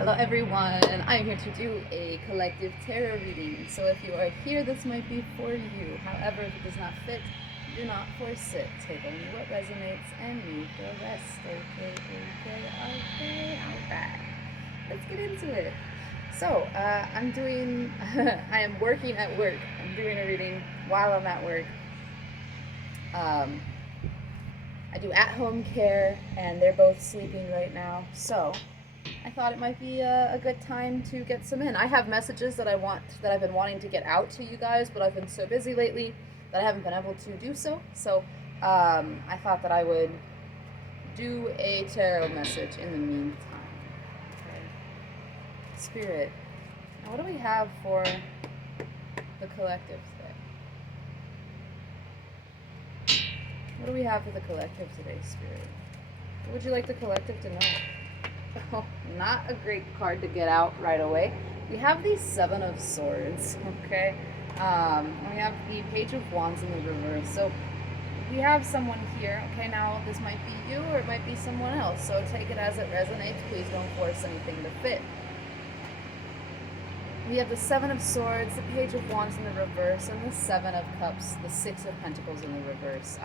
Hello everyone, I'm here to do a collective tarot reading. So if you are here, this might be for you. However, if it does not fit, do not force it. Take only what resonates and leave the rest. Okay. Alright. Let's get into it. So, I'm doing, I am working at work. I'm doing a reading while I'm at work. I do at-home care, and they're both sleeping right now. So, I thought it might be a good time to get some in. I have messages that I've been wanting to get out to you guys, but I've been so busy lately that I haven't been able to do so. So I thought that I would do a tarot message in the meantime. Okay. Spirit, now what do we have for the collective today? What do we have for the collective today, Spirit? What would you like the collective to know? Oh, not a great card to get out right away. We have the Seven of Swords, okay? We have the Page of Wands in the reverse. So we have someone here, okay? Now this might be you or it might be someone else. So take it as it resonates. Please don't force anything to fit. We have the Seven of Swords, the Page of Wands in the reverse, and the Seven of Cups, the Six of Pentacles in the reverse.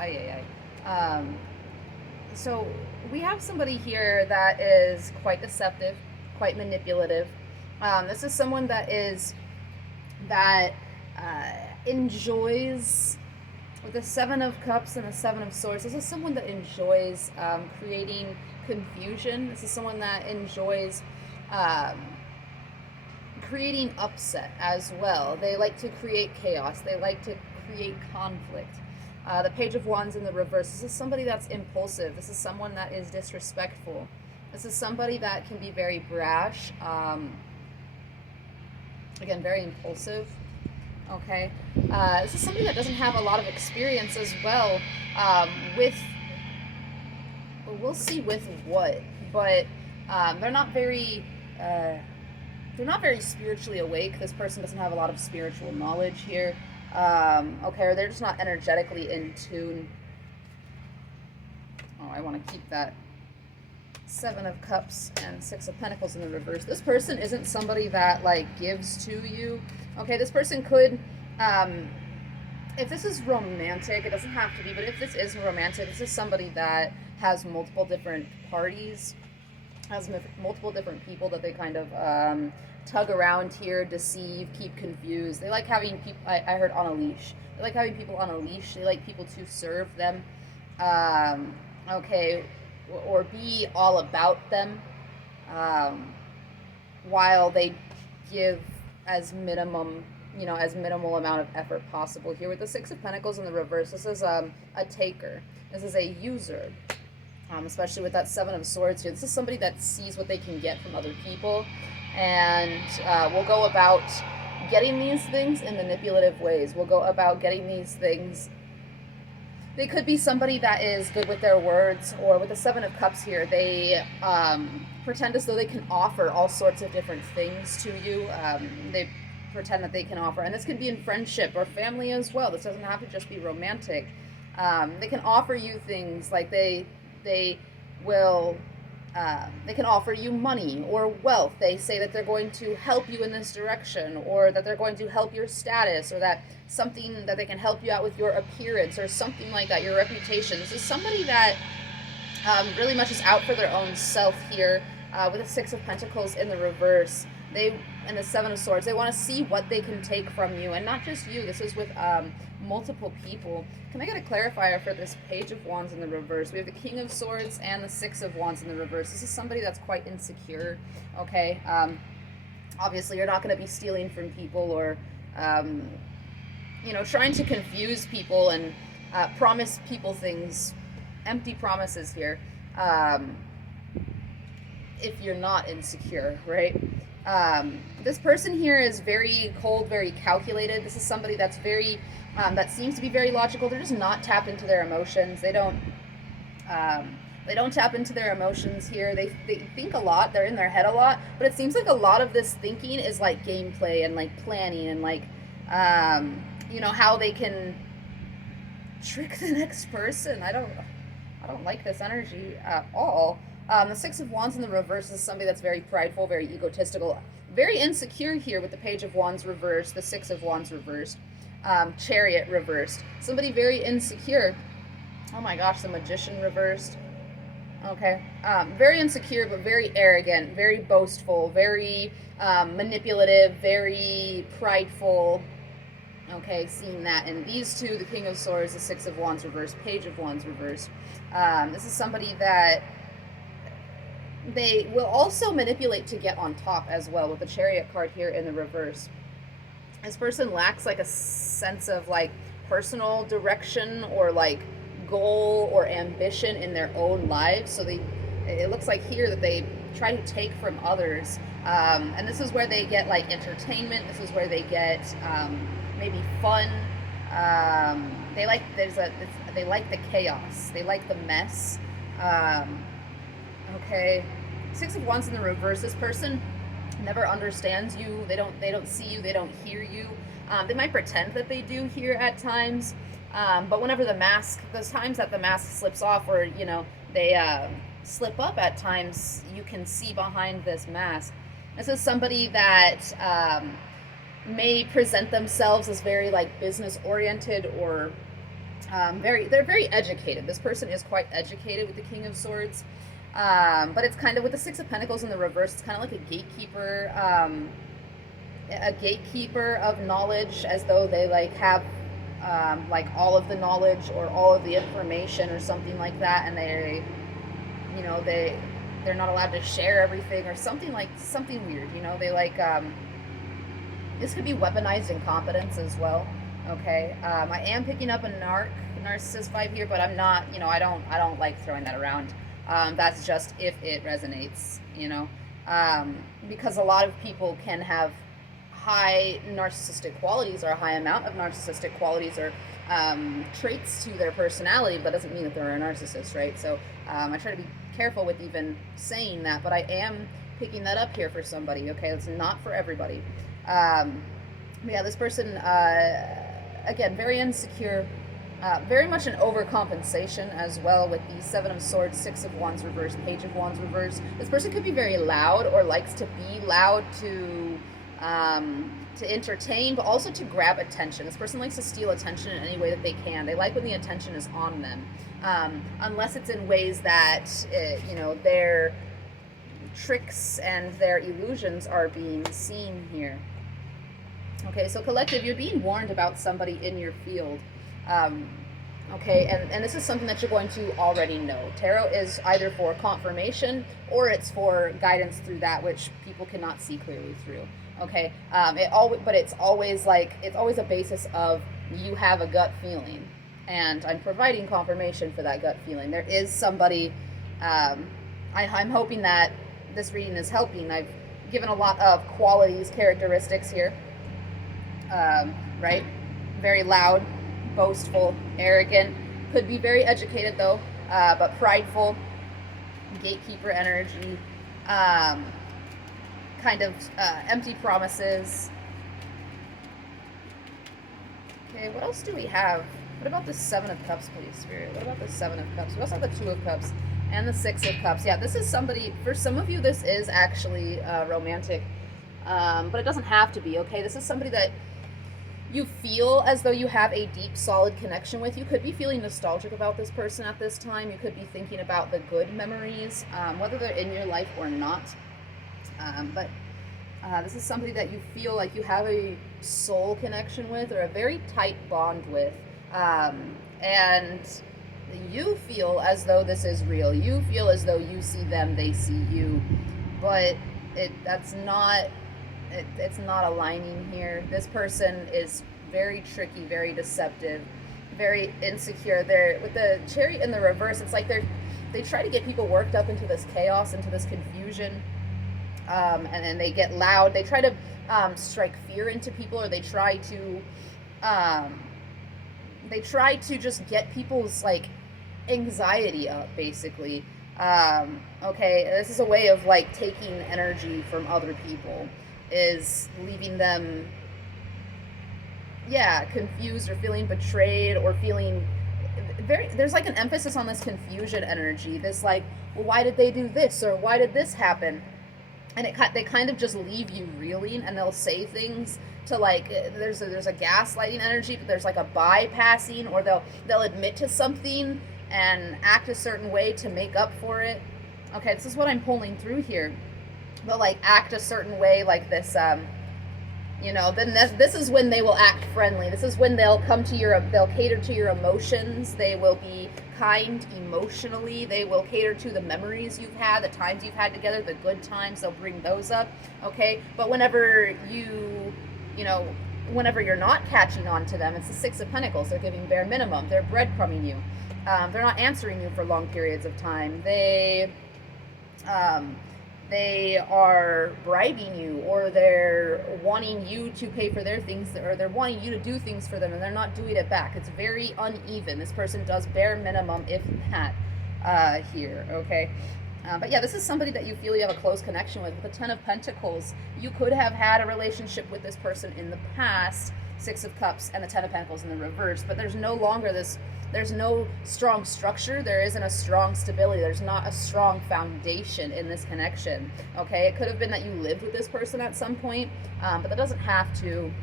So we have somebody here that is quite deceptive, quite manipulative. This is someone that enjoys, with the Seven of Cups and the Seven of Swords, this is someone that enjoys creating confusion. This is someone that enjoys creating upset as well. They like to create chaos. They like to create conflict. The Page of Wands in the reverse. This is somebody that's impulsive. This is someone that is disrespectful. This is somebody that can be very brash. Again, very impulsive. Okay. This is somebody that doesn't have a lot of experience as well with, well, we'll see with what, but they're not very spiritually awake. This person doesn't have a lot of spiritual knowledge here. Okay, or they're just not energetically in tune. Oh, I want to keep that Seven of Cups and Six of Pentacles in the reverse. This person isn't somebody that like gives to you. Okay, this person could, if this is romantic, it doesn't have to be, but if this is romantic, this is somebody that has multiple different parties, has multiple different people that they kind of tug around here, deceive, keep confused. They like having people, I heard on a leash. They like having people on a leash. They like people to serve them, okay, or be all about them, while they give as minimal amount of effort possible. Here with the Six of Pentacles in the reverse, this is a taker. This is a user. Especially with that Seven of Swords here. This is somebody that sees what they can get from other people and will go about getting these things in manipulative ways. Will go about getting these things. They could be somebody that is good with their words, or with the Seven of Cups here, they pretend as though they can offer all sorts of different things to you. They pretend that they can offer, and this could be in friendship or family as well. This doesn't have to just be romantic. They can offer you things like they can offer you money or wealth. They say that they're going to help you in this direction, or that they're going to help your status, or that something that they can help you out with your appearance or something like that, your reputation. This is somebody that really much is out for their own self here. With the Six of Pentacles in the reverse, and the Seven of Swords, they want to see what they can take from you, and not just you. This is with multiple people. Can I get a clarifier for this Page of Wands in the reverse? We have the King of Swords and the Six of Wands in the reverse. This is somebody that's quite insecure. Okay, obviously you're not going to be stealing from people or trying to confuse people and promise people things, empty promises here. If you're not insecure, right? This person here is very cold, very calculated. This is somebody that's very, that seems to be very logical. They're just not tapped into their emotions. They don't tap into their emotions here. They think a lot. They're in their head a lot. But it seems like a lot of this thinking is like gameplay and like planning and like, how they can trick the next person. I don't like this energy at all. The Six of Wands in the reverse is somebody that's very prideful, very egotistical, very insecure here with the Page of Wands reversed, the Six of Wands reversed, Chariot reversed. Somebody very insecure. Oh my gosh, the Magician reversed. Okay. Very insecure, but very arrogant, very boastful, very manipulative, very prideful. Okay, seeing that in these two, the King of Swords, the Six of Wands reversed, Page of Wands reversed. This is somebody that they will also manipulate to get on top as well, with the Chariot card here in the reverse. This person lacks like a sense of like personal direction or like goal or ambition in their own lives. So it looks like here that they try to take from others, and this is where they get like entertainment. This is where they get maybe fun. They like they like the chaos. They like the mess. Okay, Six of Wands in the reverse. This person never understands you. They don't see you. They don't hear you. They might pretend that they do here at times, but whenever those times that the mask slips off, or they slip up at times, you can see behind this mask. This is somebody that may present themselves as very like business oriented, or they're very educated. This person is quite educated with the King of Swords. But it's kind of, with the Six of Pentacles in the reverse, it's kind of like a gatekeeper of knowledge, as though they like have like all of the knowledge or all of the information or something like that, and they're not allowed to share everything, or something weird. They like this could be weaponized incompetence as well. Okay, I am picking up a narcissist vibe here, but I'm not. I don't like throwing that around. That's just if it resonates, because a lot of people can have high narcissistic qualities, or a high amount of narcissistic qualities, or traits to their personality, but that doesn't mean that they're a narcissist, right? So I try to be careful with even saying that, but I am picking that up here for somebody, okay? It's not for everybody. Yeah, this person, again, very insecure, very much an overcompensation as well, with the Seven of Swords, Six of Wands reversed, Page of Wands reversed. This person could be very loud, or likes to be loud to entertain, but also to grab attention. This person likes to steal attention in any way that they can. They like when the attention is on them, unless it's in ways that their tricks and their illusions are being seen here. Okay, so collective, you're being warned about somebody in your field. Okay, and this is something that you're going to already know. Tarot is either for confirmation, or it's for guidance through that which people cannot see clearly through. Okay, but it's always a basis of, you have a gut feeling, and I'm providing confirmation for that gut feeling. There is somebody. I'm hoping that this reading is helping. I've given a lot of qualities, characteristics here. Right, very loud, boastful, arrogant, could be very educated though, but prideful, gatekeeper energy, kind of empty promises. Okay, what else do we have? What about the Seven of Cups, please, Spirit? What about the Seven of Cups? We also have the Two of Cups and the Six of Cups. Yeah, this is somebody, for some of you, this is actually romantic, but it doesn't have to be, okay? This is somebody that you feel as though you have a deep, solid connection with. You could be feeling nostalgic about this person at this time. You could be thinking about the good memories, whether they're in your life or not. But this is somebody that you feel like you have a soul connection with, or a very tight bond with. And you feel as though this is real. You feel as though you see them, they see you. But it's not aligning here. This person is very tricky, very deceptive, very insecure. They're, with the Chariot in the reverse, it's like they try to get people worked up into this chaos, into this confusion, and then they get loud. They try to strike fear into people, or they try to just get people's like anxiety up, basically. Okay, this is a way of like taking energy from other people, is leaving them, confused, or feeling betrayed, or feeling there's like an emphasis on this confusion energy, this like, well, why did they do this, or why did this happen? And they kind of just leave you reeling, and they'll say things to like, there's a gaslighting energy, but there's like a bypassing, or they'll admit to something and act a certain way to make up for it. Okay, this is what I'm pulling through here. They'll like act a certain way, like this, then this is when they will act friendly. This is when they'll they'll cater to your emotions. They will be kind emotionally. They will cater to the memories you've had, the times you've had together, the good times. They'll bring those up. Okay, but whenever whenever you're not catching on to them, it's the Six of Pentacles. They're giving bare minimum. They're breadcrumbing you. They're not answering you for long periods of time. They are bribing you, or they're wanting you to pay for their things, or they're wanting you to do things for them, and they're not doing it back. It's very uneven. This person does bare minimum, if that, here, okay? But yeah, this is somebody that you feel you have a close connection with. With the Ten of Pentacles, you could have had a relationship with this person in the past, Six of Cups and the Ten of Pentacles in the reverse, but there's no longer there's no strong structure. There isn't a strong stability. There's not a strong foundation in this connection. Okay, it could have been that you lived with this person at some point, but that doesn't have to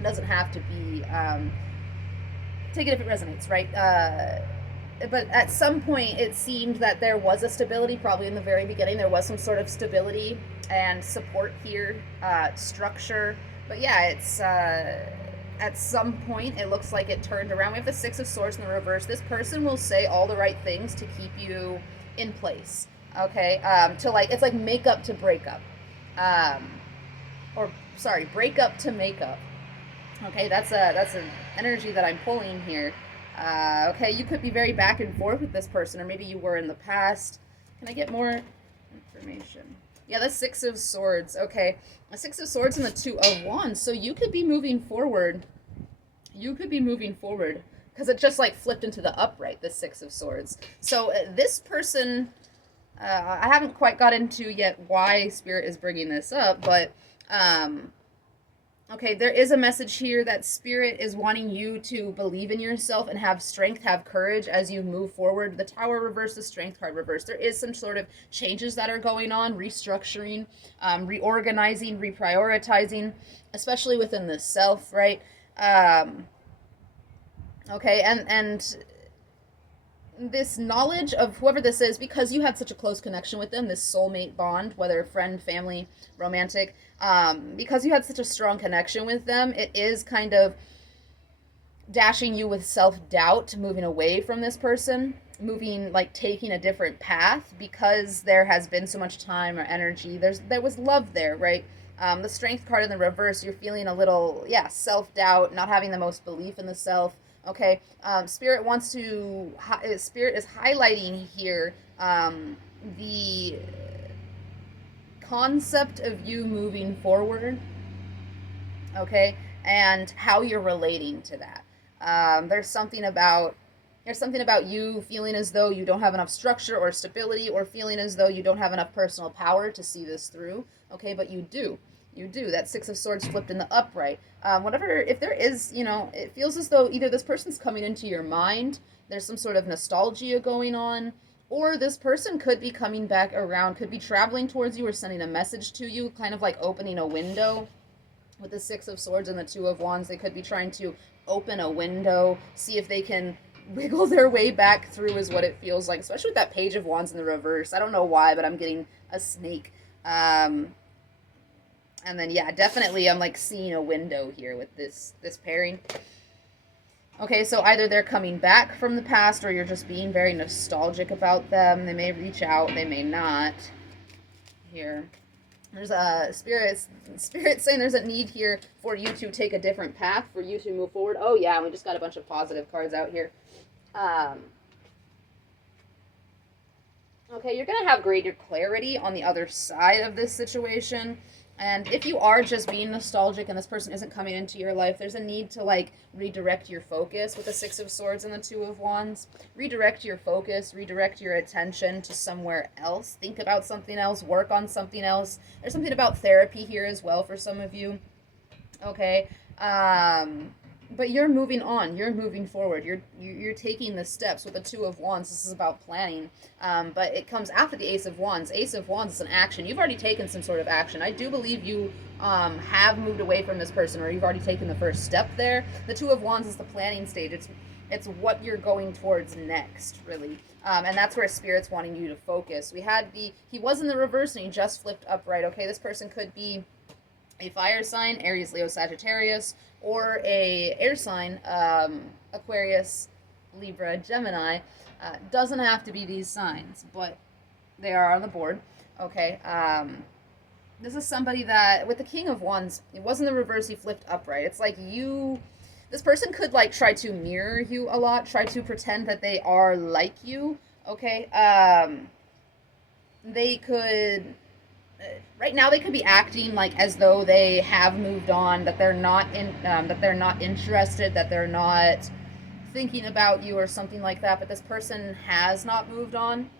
be. Take it if it resonates, right? But at some point, it seemed that there was a stability. Probably in the very beginning, there was some sort of stability and support here, structure. But yeah, it's. At some point, it looks like it turned around. We have the Six of Swords in the reverse. This person will say all the right things to keep you in place. Okay, it's like make up to break up, break up to make up. Okay, that's an energy that I'm pulling here. Okay, you could be very back and forth with this person, or maybe you were in the past. Can I get more information? Yeah, the Six of Swords. Okay, a Six of Swords and the Two of Wands. So you could be moving forward. Because it just like flipped into the upright, the Six of Swords. So this person, I haven't quite got into yet why Spirit is bringing this up, but okay, there is a message here that Spirit is wanting you to believe in yourself and have strength, have courage as you move forward. The Tower reverse, the Strength card reverse. There is some sort of changes that are going on, restructuring, reorganizing, reprioritizing, especially within the self, right? Okay, and this knowledge of whoever this is, because you had such a close connection with them, this soulmate bond, whether friend, family, romantic, because you had such a strong connection with them, it is kind of dashing you with self-doubt, moving away from this person, taking a different path, because there has been so much time or energy. There was love there, right? The Strength card in the reverse, you're feeling a little, self-doubt, not having the most belief in the self. Okay, Spirit is highlighting here the concept of you moving forward, okay, and how you're relating to that. There's something about you feeling as though you don't have enough structure or stability, or feeling as though you don't have enough personal power to see this through, okay, but you do. That Six of Swords flipped in the upright. If there is, it feels as though either this person's coming into your mind, there's some sort of nostalgia going on, or this person could be coming back around, could be traveling towards you or sending a message to you, kind of like opening a window. With the Six of Swords and the Two of Wands, they could be trying to open a window, see if they can wiggle their way back through, is what it feels like, especially with that Page of Wands in the reverse. I don't know why, but I'm getting a snake. And then, definitely I'm like seeing a window here with this pairing. Okay, so either they're coming back from the past, or you're just being very nostalgic about them. They may reach out, they may not. Here. There's a spirit saying there's a need here for you to take a different path, for you to move forward. Oh yeah, we just got a bunch of positive cards out here. Okay, you're going to have greater clarity on the other side of this situation. And if you are just being nostalgic and this person isn't coming into your life, there's a need to redirect your focus with the Six of Swords and the Two of Wands. Redirect your focus, redirect your attention to somewhere else. Think about something else, work on something else. There's something about therapy here as well for some of you. Okay. but you're moving on, you're moving forward, you're taking the steps. With the Two of Wands, this is about planning, but it comes after the Ace of Wands. Ace of Wands is an action. You've already taken some sort of action. I do believe you have moved away from this person, or you've already taken the first step there. The Two of Wands is the planning stage. It's what you're going towards next, really. And that's where Spirit's wanting you to focus. We had he was in the reverse and he just flipped upright. Okay, this person could be a fire sign, Aries, Leo, Sagittarius, or a air sign, Aquarius, Libra, Gemini. Doesn't have to be these signs, but they are on the board. Okay. This is somebody that, with the King of Wands, it wasn't the reverse, he flipped upright. It's like this person could like try to mirror you a lot, try to pretend that they are like you. Okay. They could, right now they could be acting like as though they have moved on, that they're not interested, that they're not thinking about you or something like that, but this person has not moved on.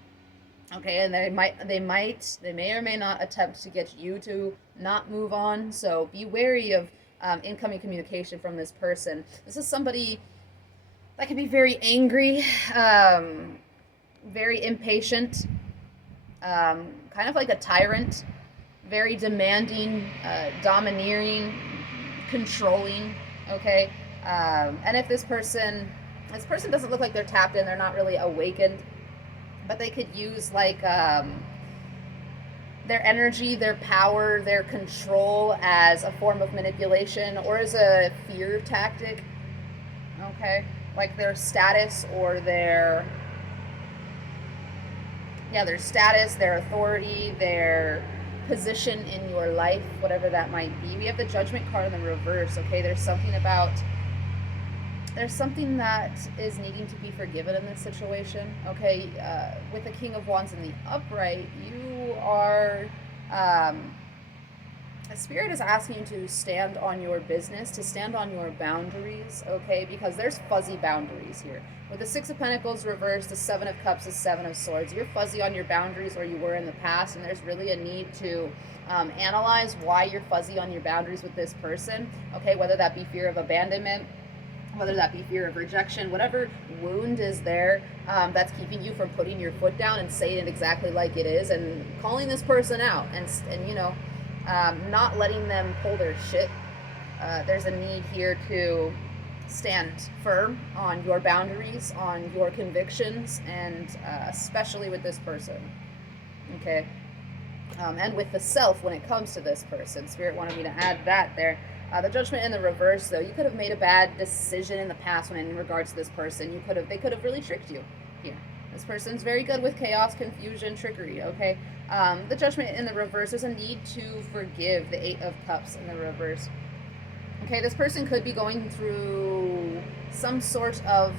Okay, and they may or may not attempt to get you to not move on. So be wary of incoming communication from this person. This is somebody that can be very angry, very impatient, kind of like a tyrant, very demanding, domineering, controlling. Okay, and if this person doesn't look like they're tapped in, they're not really awakened, but they could use like their energy, their power, their control as a form of manipulation or as a fear tactic. Okay, like their status or their status, their authority, their position in your life, whatever that might be. We have the Judgment card in the reverse. Okay, there's something that is needing to be forgiven in this situation. Okay, with the King of Wands in the upright, you are, Spirit is asking you to stand on your business, to stand on your boundaries, okay, because there's fuzzy boundaries here. With the Six of Pentacles reversed, the Seven of Cups, the Seven of Swords, you're fuzzy on your boundaries, or you were in the past, and there's really a need to analyze why you're fuzzy on your boundaries with this person, okay, whether that be fear of abandonment, whether that be fear of rejection, whatever wound is there that's keeping you from putting your foot down and saying it exactly like it is, and calling this person out, and not letting them pull their shit. There's a need here to stand firm on your boundaries, on your convictions, and especially with this person. Okay. And with the self when it comes to this person. Spirit wanted me to add that there. The Judgment in the reverse, though, you could have made a bad decision in the past when in regards to this person. They could have really tricked you here. This person's very good with chaos, confusion, trickery, okay? The Judgment in the reverse, there's a need to forgive, the Eight of Cups in the reverse. Okay, this person could be going through some sort of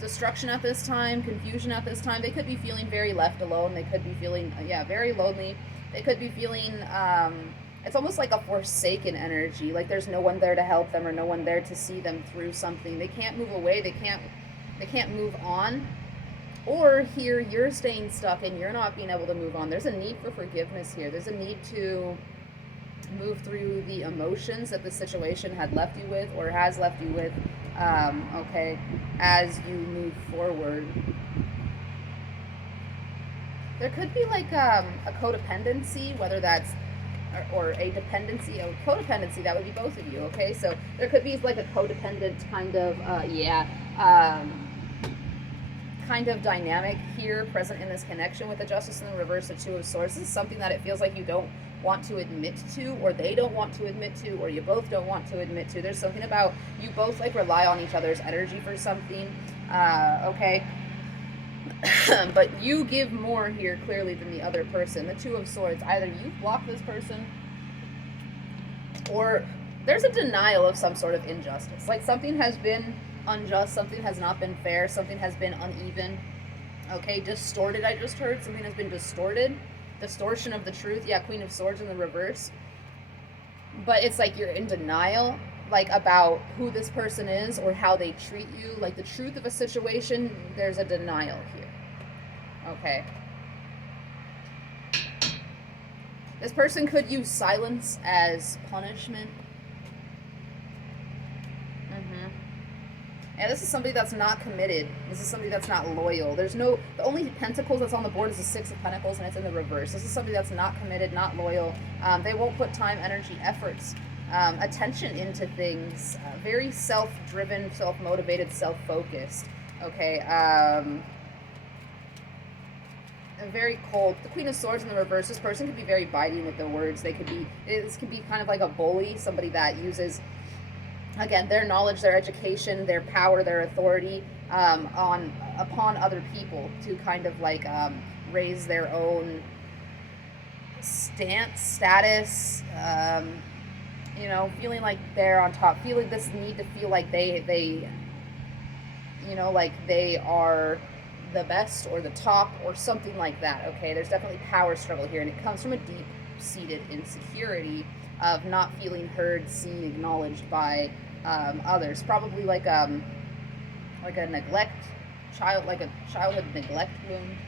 destruction at this time, confusion at this time. They could be feeling very left alone. They could be feeling, very lonely. They could be feeling, it's almost like a forsaken energy, like there's no one there to help them or no one there to see them through something. They can't move away. They can't move on. Or here you're staying stuck and you're not being able to move on. There's a need for forgiveness here. There's a need to move through the emotions that the situation had left you with or has left you with, okay, as you move forward. There could be like a codependency, whether that's or a dependency. A codependency, that would be both of you, okay? So there could be like a codependent kind of kind of dynamic here present in this connection with the Justice in the reverse, the Two of Swords. This is something that it feels like you don't want to admit to, or they don't want to admit to, or you both don't want to admit to. There's something about you both like rely on each other's energy for something, okay? But you give more here clearly than the other person. The Two of Swords, either you block this person or there's a denial of some sort of injustice. Like something has been unjust, something has not been fair, something has been uneven. Okay, distorted, I just heard. Something has been distorted. Distortion of the truth. Yeah, Queen of Swords in the reverse. But it's like you're in denial, like about who this person is or how they treat you. Like the truth of a situation, there's a denial here. Okay. This person could use silence as punishment. Yeah, this is somebody that's not committed. This is somebody that's not loyal. The only pentacles that's on the board is the Six of Pentacles, and it's in the reverse. This is somebody that's not committed, not loyal. They won't put time, energy, efforts, attention into things. Very self-driven, self-motivated, self-focused. Okay. Very cold. The Queen of Swords in the reverse. This person could be very biting with their words. This could be kind of like a bully, somebody that uses, again, their knowledge, their education, their power, their authority upon other people to kind of like raise their own status. Feeling like they're on top, feeling this need to feel like they like they are the best or the top or something like that. Okay, there's definitely power struggle here, and it comes from a deep-seated insecurity of not feeling heard, seen, acknowledged by others. Probably like a childhood neglect wound.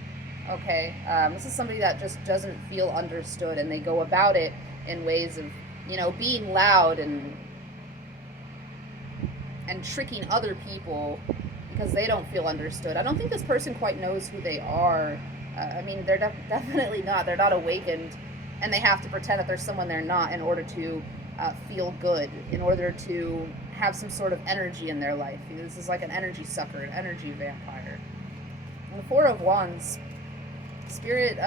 Okay, this is somebody that just doesn't feel understood, and they go about it in ways of being loud and tricking other people because they don't feel understood. I don't think this person quite knows who they are. They're definitely not. They're not awakened, and they have to pretend that there's someone they're not in order to feel good, in order to have some sort of energy in their life. This is like an energy sucker, an energy vampire. And the Four of Wands, Spirit's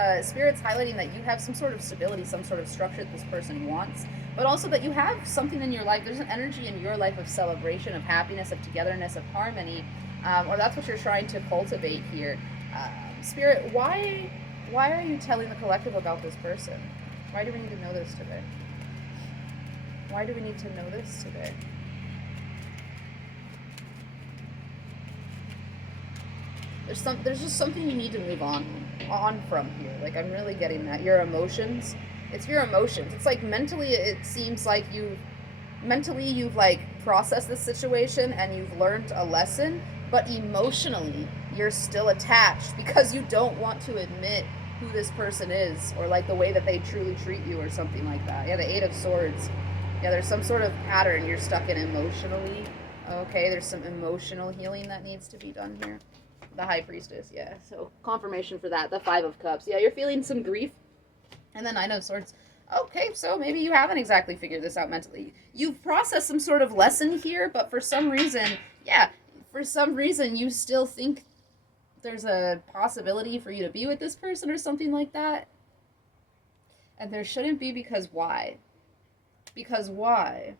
highlighting that you have some sort of stability, some sort of structure that this person wants, but also that you have something in your life. There's an energy in your life of celebration, of happiness, of togetherness, of harmony, or that's what you're trying to cultivate here. Spirit, why are you telling the collective about this person? Why do we need to know this today? Why do we need to know this today? There's just something you need to move on from here. Like, I'm really getting that. Your emotions. It's your emotions. It's like mentally, it seems like you've like processed this situation and you've learned a lesson, but emotionally you're still attached because you don't want to admit who this person is, or like the way that they truly treat you, or something like that. Yeah, the Eight of Swords. Yeah, there's some sort of pattern you're stuck in emotionally. Okay, there's some emotional healing that needs to be done here. The High Priestess, yeah. So confirmation for that. The Five of Cups. Yeah, you're feeling some grief. And the Nine of Swords. Okay, so maybe you haven't exactly figured this out mentally. You've processed some sort of lesson here, but for some reason, you still think there's a possibility for you to be with this person or something like that. And there shouldn't be, because why? Because why?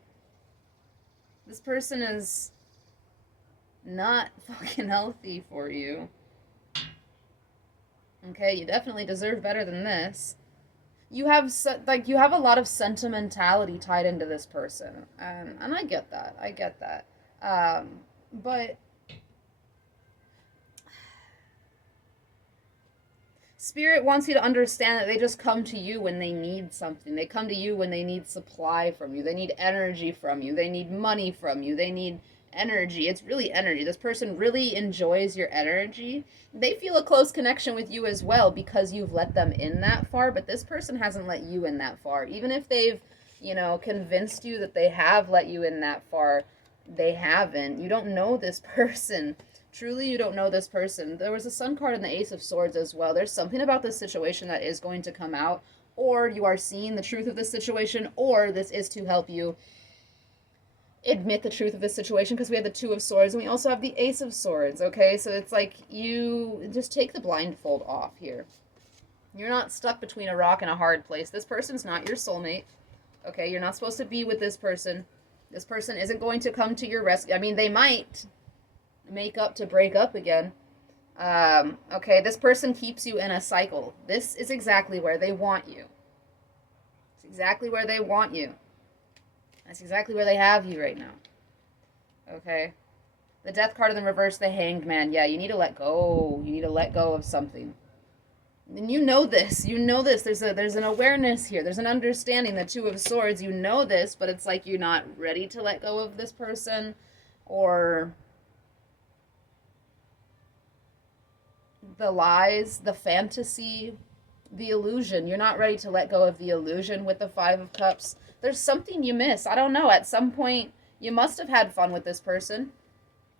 This person is not fucking healthy for you. Okay, you definitely deserve better than this. You have a lot of sentimentality tied into this person, and I get that. But Spirit wants you to understand that they just come to you when they need something. They come to you when they need supply from you. They need energy from you. They need money from you. They need energy. It's really energy. This person really enjoys your energy. They feel a close connection with you as well because you've let them in that far, but this person hasn't let you in that far. Even if they've, convinced you that they have let you in that far, they haven't. You don't know this person. Truly, you don't know this person. There was a Sun card in the Ace of Swords as well. There's something about this situation that is going to come out, or you are seeing the truth of this situation, or this is to help you admit the truth of this situation, because we have the Two of Swords and we also have the Ace of Swords. Okay, so it's like you just take the blindfold off here. You're not stuck between a rock and a hard place. This person's not your soulmate. Okay, you're not supposed to be with this person. This person isn't going to come to your rescue. I mean, they might make up to break up again. Okay, this person keeps you in a cycle. This is exactly where they want you. It's exactly where they want you. That's exactly where they have you right now. Okay. The Death card in the reverse, the Hanged Man. Yeah, you need to let go. You need to let go of something. And you know this. You know this. There's an awareness here. There's an understanding. The Two of Swords, you know this, but it's like you're not ready to let go of this person, or the lies, the fantasy, the illusion. You're not ready to let go of the illusion with the Five of Cups. There's something you miss. I don't know. At some point, you must have had fun with this person.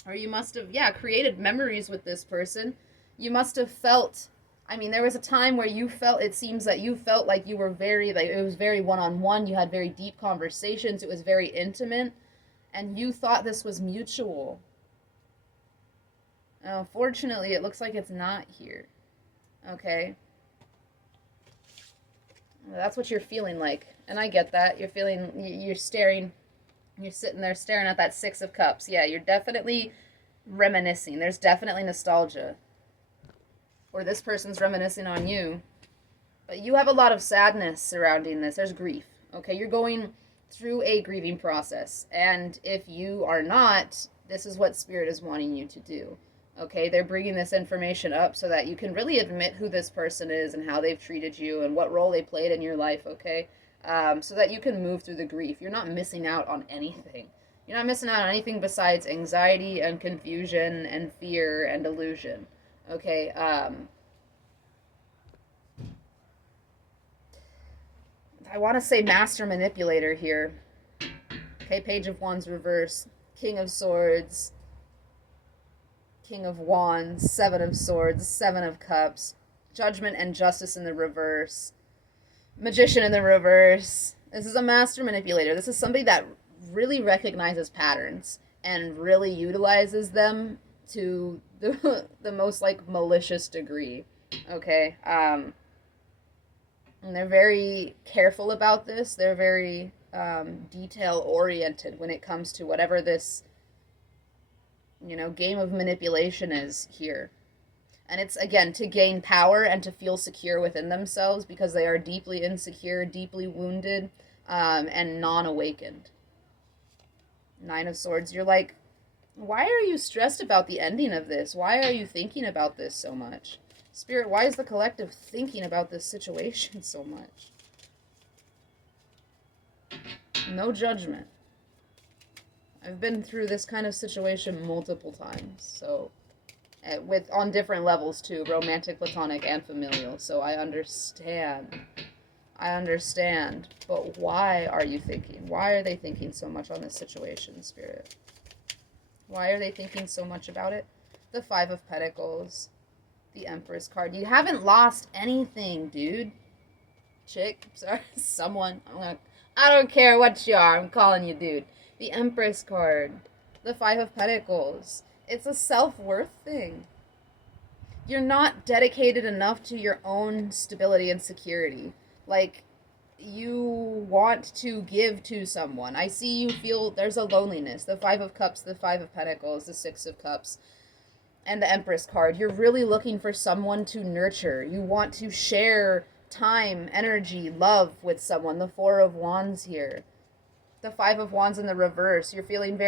Or you must have, yeah, created memories with this person. You must have felt, I mean, there was a time where you felt, it seems that you felt like you were very, like, it was very one on one. You had very deep conversations. It was very intimate. And you thought this was mutual. Fortunately, it looks like it's not here. Okay? That's what you're feeling like. And I get that. You're feeling, you're staring, you're sitting there staring at that Six of Cups. Yeah, you're definitely reminiscing. There's definitely nostalgia. Or this person's reminiscing on you. But you have a lot of sadness surrounding this. There's grief. Okay, you're going through a grieving process. And if you are not, this is what Spirit is wanting you to do. Okay, they're bringing this information up so that you can really admit who this person is and how they've treated you and what role they played in your life, okay? So that you can move through the grief. You're not missing out on anything. You're not missing out on anything besides anxiety and confusion and fear and illusion, okay? I want to say master manipulator here. Okay, Page of Wands reverse, King of Swords, King of Wands, Seven of Swords, Seven of Cups, Judgment and Justice in the reverse, Magician in the reverse. This is a master manipulator. This is somebody that really recognizes patterns and really utilizes them to the most like malicious degree. Okay, and they're very careful about this. They're very detail oriented when it comes to whatever this, game of manipulation is here. And it's, again, to gain power and to feel secure within themselves because they are deeply insecure, deeply wounded, and non awakened. Nine of Swords, you're like, why are you stressed about the ending of this? Why are you thinking about this so much? Spirit, why is the collective thinking about this situation so much? No judgment. I've been through this kind of situation multiple times, so with on different levels too, romantic, platonic, and familial. So I understand. I understand. But why are you thinking? Why are they thinking so much on this situation, Spirit? Why are they thinking so much about it? The Five of Pentacles, the Empress card. You haven't lost anything, dude. Chick, sorry, someone. I don't care what you are. I'm calling you dude. The Empress card, the Five of Pentacles. It's a self-worth thing. You're not dedicated enough to your own stability and security. Like, you want to give to someone. I see you feel there's a loneliness. The Five of Cups, the Five of Pentacles, the Six of Cups, and the Empress card. You're really looking for someone to nurture. You want to share time, energy, love with someone. The Four of Wands here. The Five of Wands in the reverse. You're feeling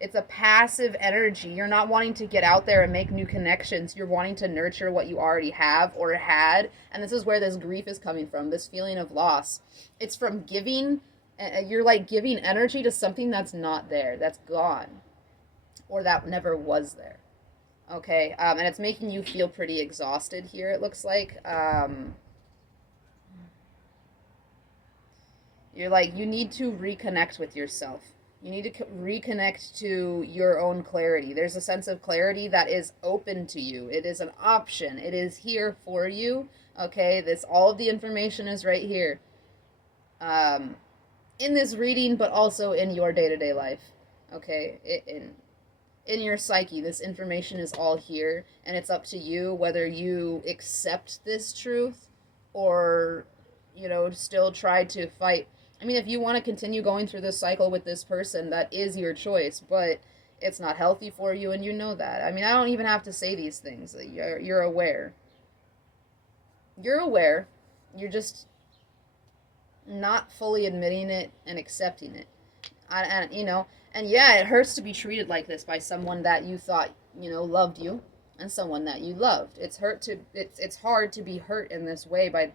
it's a passive energy. You're not wanting to get out there and make new connections. You're wanting to nurture what you already have or had. And this is where this grief is coming from, this feeling of loss. It's from giving, you're like giving energy to something that's not there, that's gone, or that never was there. Okay, and it's making you feel pretty exhausted here, it looks like. You're like, you need to reconnect with yourself. You need to reconnect to your own clarity. There's a sense of clarity that is open to you. It is an option. It is here for you. Okay, all of the information is right here. In this reading, but also in your day-to-day life. Okay, in your psyche, this information is all here, and it's up to you whether you accept this truth or, still try to fight. I mean, if you want to continue going through this cycle with this person, that is your choice, but it's not healthy for you, and you know that. I mean, I don't even have to say these things. You're aware. You're aware. You're just not fully admitting it and accepting it. And yeah, it hurts to be treated like this by someone that you thought, loved you, and someone that you loved. It's hard to be hurt in this way by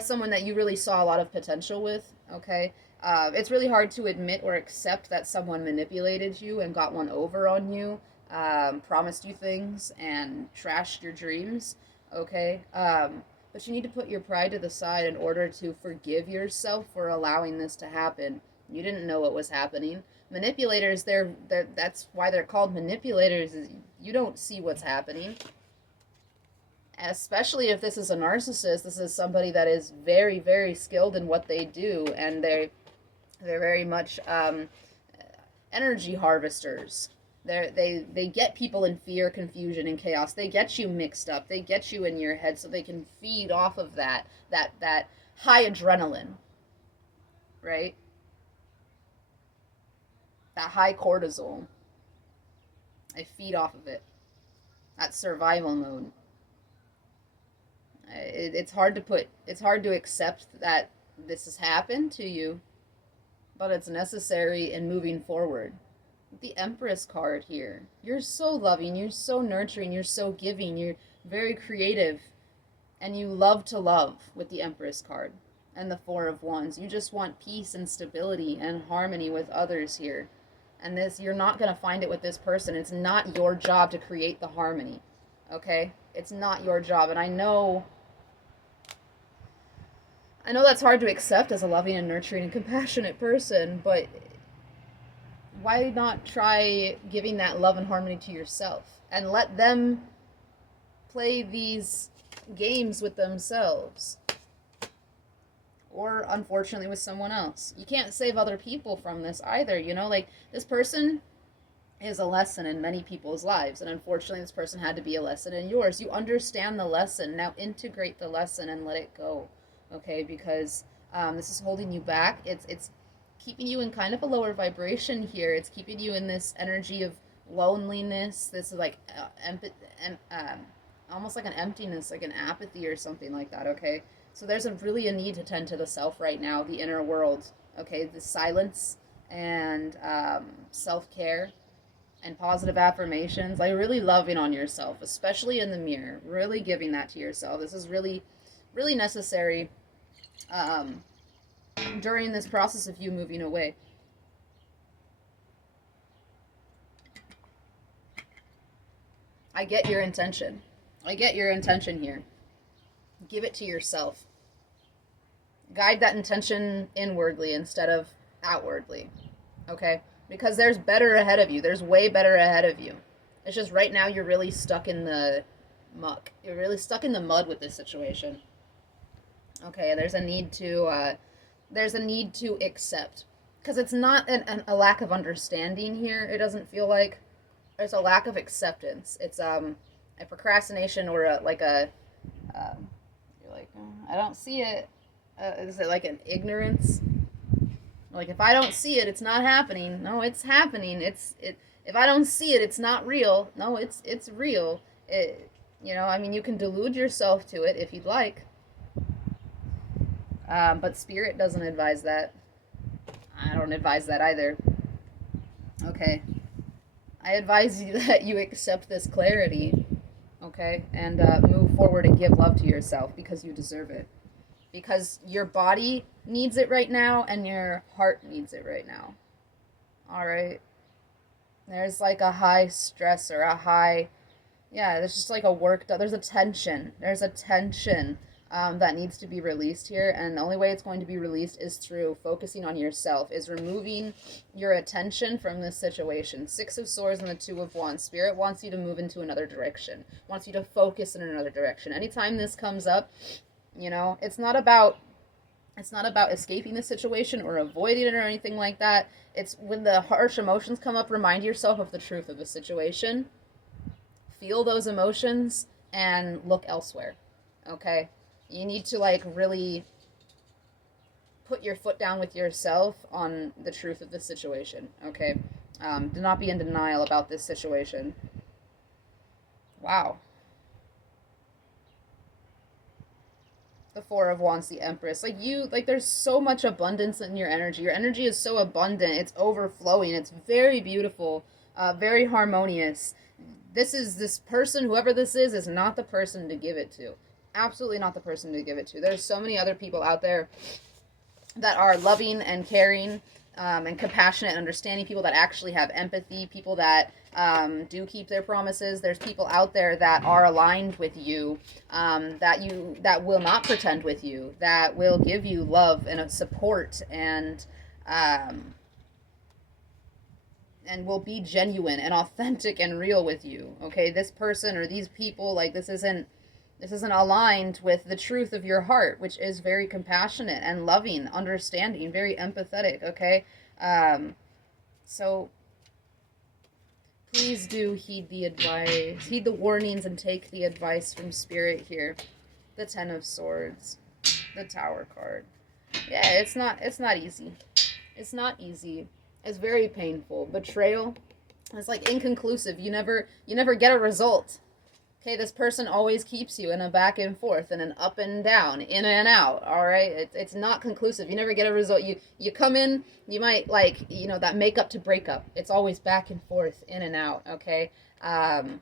someone that you really saw a lot of potential with, okay? It's really hard to admit or accept that someone manipulated you and got one over on you, promised you things, and trashed your dreams, okay? But you need to put your pride to the side in order to forgive yourself for allowing this to happen. You didn't know what was happening. Manipulators, they're that's why they're called manipulators, is you don't see what's happening. Especially if this is a narcissist, this is somebody that is very, very skilled in what they do, and they're very much energy harvesters. They get people in fear, confusion, and chaos. They get you mixed up. They get you in your head so they can feed off of that high adrenaline, right? That high cortisol. I feed off of it. That survival mode. It's hard to put. It's hard to accept that this has happened to you, but it's necessary in moving forward. The Empress card here. You're so loving, you're so nurturing, you're so giving, you're very creative, and you love to love with the Empress card and the Four of Wands. You just want peace and stability and harmony with others here. And this, you're not going to find it with this person. It's not your job to create the harmony. Okay? It's not your job. And I know that's hard to accept as a loving and nurturing and compassionate person, but why not try giving that love and harmony to yourself and let them play these games with themselves, or unfortunately with someone else? You can't save other people from this either, like this person is a lesson in many people's lives, and unfortunately this person had to be a lesson in yours. You understand the lesson, now integrate the lesson and let it go, okay? Because this is holding you back. It's keeping you in kind of a lower vibration here. It's keeping you in this energy of loneliness. This is like almost like an emptiness, like an apathy or something like that, okay? So there's really a need to tend to the self right now, the inner world, okay? The silence and self-care and positive affirmations, like really loving on yourself, especially in the mirror, really giving that to yourself. This is really, really necessary during this process of you moving away. I get your intention. I get your intention here. Give it to yourself. Guide that intention inwardly instead of outwardly. Okay? Because there's better ahead of you. There's way better ahead of you. It's just right now you're really stuck in the muck. You're really stuck in the mud with this situation. Okay, there's a need to accept. Because it's not a lack of understanding here. It doesn't feel like there's a lack of acceptance. It's a procrastination, or you're like, I don't see it. Is it like an ignorance? Like, if I don't see it, it's not happening. No, it's happening. If I don't see it, it's not real. No, it's real. You can delude yourself to it if you'd like. But Spirit doesn't advise that. I don't advise that either. Okay. I advise you that you accept this clarity, okay? And move forward and give love to yourself because you deserve it. Because your body needs it right now and your heart needs it right now. All right? There's like a high stress or a high, there's just like a there's a tension. There's a tension that needs to be released here, and the only way it's going to be released is through focusing on yourself, is removing your attention from this situation. Six of Swords and the Two of Wands. Spirit wants you to move into another direction, wants you to focus in another direction. Anytime this comes up, it's not about escaping the situation or avoiding it or anything like that. It's when the harsh emotions come up, remind yourself of the truth of the situation. Feel those emotions and look elsewhere, okay? You need to really put your foot down with yourself on the truth of the situation, okay? Do not be in denial about this situation. Wow. The Four of Wands, the Empress. There's so much abundance in your energy. Your energy is so abundant. It's overflowing. It's very beautiful, very harmonious. This person, whoever this is not the person to give it to. Absolutely not the person to give it to. There's so many other people out there that are loving and caring and compassionate and understanding, people that actually have empathy, people that do keep their promises. There's people out there that are aligned with you, that will not pretend with you, that will give you love and support and and will be genuine and authentic and real with you. Okay, this person or these people, like, this isn't aligned with the truth of your heart, which is very compassionate and loving, understanding, very empathetic. Okay, so please do heed the advice, heed the warnings, and take the advice from Spirit here. The Ten of Swords, the Tower card. Yeah, it's not easy. It's not easy. It's very painful. Betrayal. It's like inconclusive. You never get a result. Okay, this person always keeps you in a back and forth and an up and down, in and out. All right, it's not conclusive. You never get a result. You come in, you might like that makeup to breakup. It's always back and forth, in and out. Okay, and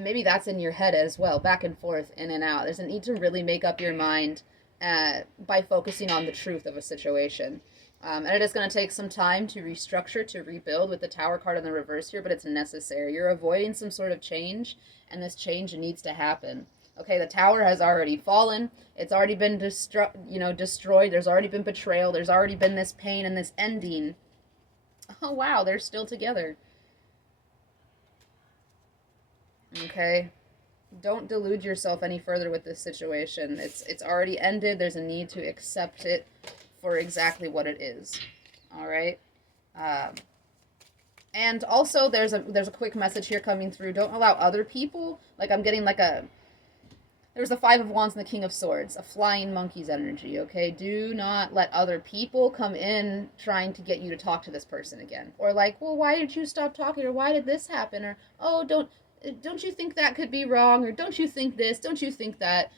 maybe that's in your head as well, back and forth, in and out. There's a need to really make up your mind by focusing on the truth of a situation. And it is going to take some time to restructure, to rebuild with the Tower card in the reverse here, but it's necessary. You're avoiding some sort of change, and this change needs to happen. Okay, the Tower has already fallen. It's already been destroyed. There's already been betrayal. There's already been this pain and this ending. Oh, wow, they're still together. Okay, don't delude yourself any further with this situation. It's already ended. There's a need to accept it for exactly what it is. All right. And also, there's a quick message here coming through. Don't allow other people. Like, I'm getting like a. There's the Five of Wands and the King of Swords, a flying monkey's energy. Okay, do not let other people come in trying to get you to talk to this person again, or like, well, why did you stop talking, or why did this happen, or oh, don't you think that could be wrong, or don't you think this, don't you think that.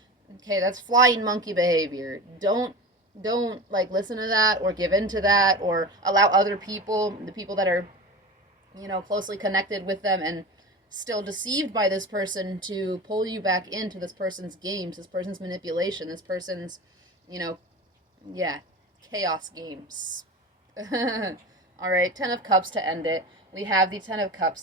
Okay, that's flying monkey behavior. Don't like listen to that or give in to that or allow other people, the people that are closely connected with them and still deceived by this person, to pull you back into this person's games, this person's manipulation, this person's you know yeah, chaos games. All right, 10 of Cups to end it. We have the 10 of Cups